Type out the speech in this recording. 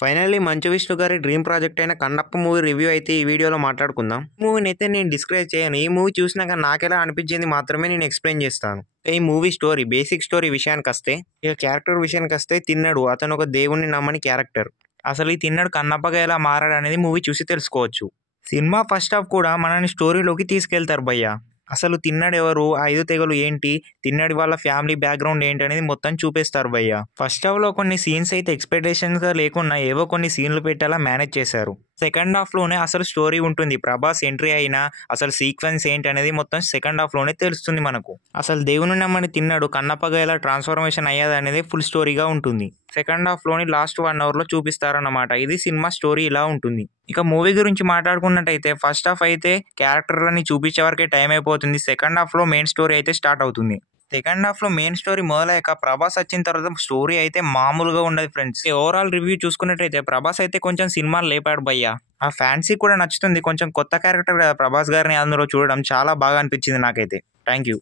Finally Manchu Vishnu గారి dream project అయిన Kannappa movie review అయితే ఈ వీడియోలో మాట్లాడుకుందాం. మూవీని అయితే నేను డిస్క్రైబ్ చేయను. ఈ మూవీ చూసినాక నాకెలా అనిపించింది మాత్రమే నేను ఎక్స్ప్లెయిన్ చేస్తాను. ఈ మూవీ స్టోరీ బేసిక్ స్టోరీ విషయానికి వస్తే, ఇక క్యారెక్టర్ విషయానికి వస్తే తిన్నడు అతను ఒక దేవుణ్ణి నమ్మని క్యారెక్టర్. అసలు ఈ తిన్నడు కన్నప్పగా ఎలా మారాడు అనేది మూవీ చూసి తెలుసుకోవచ్చు. సినిమా ఫస్ట్ హాఫ్ కూడా మనని స్టోరీలోకి తీసుకెళ్తారు భయ్య. అసలు తిన్నడు ఎవరు, 5 తెగలు ఏంటి, తిన్నడి వాళ్ళ ఫ్యామిలీ బ్యాక్గ్రౌండ్ ఏంటి అనేది మొత్తం చూపిస్తారు భయ్య. ఫస్ట్ హాఫ్ లో కొన్ని సీన్స్ అయితే ఎక్స్పెక్టేషన్స్ గా లేకుండా ఏవో కొన్ని సీన్లు పెట్టేలా మేనేజ్ చేశారు. సెకండ్ హాఫ్ లోనే అసలు స్టోరీ ఉంటుంది. ప్రభాస్ ఎంట్రీ అయినా అసలు సీక్వెన్స్ ఏంటి అనేది మొత్తం సెకండ్ హాఫ్ లోనే తెలుస్తుంది మనకు. అసలు దేవుని నమ్మని తిన్నాడు కన్నప్పగా ఎలా ట్రాన్స్ఫర్మేషన్ అయ్యేది అనేది ఫుల్ స్టోరీగా ఉంటుంది. సెకండ్ హాఫ్ లోని లాస్ట్ 1 hour లో చూపిస్తారన్నమాట. ఇది సినిమా స్టోరీ ఇలా ఉంటుంది. ఇక మూవీ గురించి మాట్లాడుకున్నట్టయితే ఫస్ట్ హాఫ్ అయితే క్యారెక్టర్లని చూపించే వరకే టైం అయిపోతుంది. సెకండ్ హాఫ్ లో మెయిన్ స్టోరీ అయితే స్టార్ట్ అవుతుంది. సెకండ్ హాఫ్ లో మెయిన్ స్టోరీ మొదలయ్యాక ప్రభాస్ వచ్చిన తర్వాత స్టోరీ అయితే మామూలుగా ఉండదు ఫ్రెండ్స్. ఓవరాల్ రివ్యూ చూసుకున్నట్టయితే ప్రభాస్ అయితే కొంచెం సినిమాలు లేపాడు భయ్య. ఆ ఫ్యాన్సీ కూడా నచ్చుతుంది. కొంచెం కొత్త క్యారెక్టర్ కదా ప్రభాస్ గారిని అందులో చూడడం చాలా బాగా అనిపించింది నాకైతే. Thank you.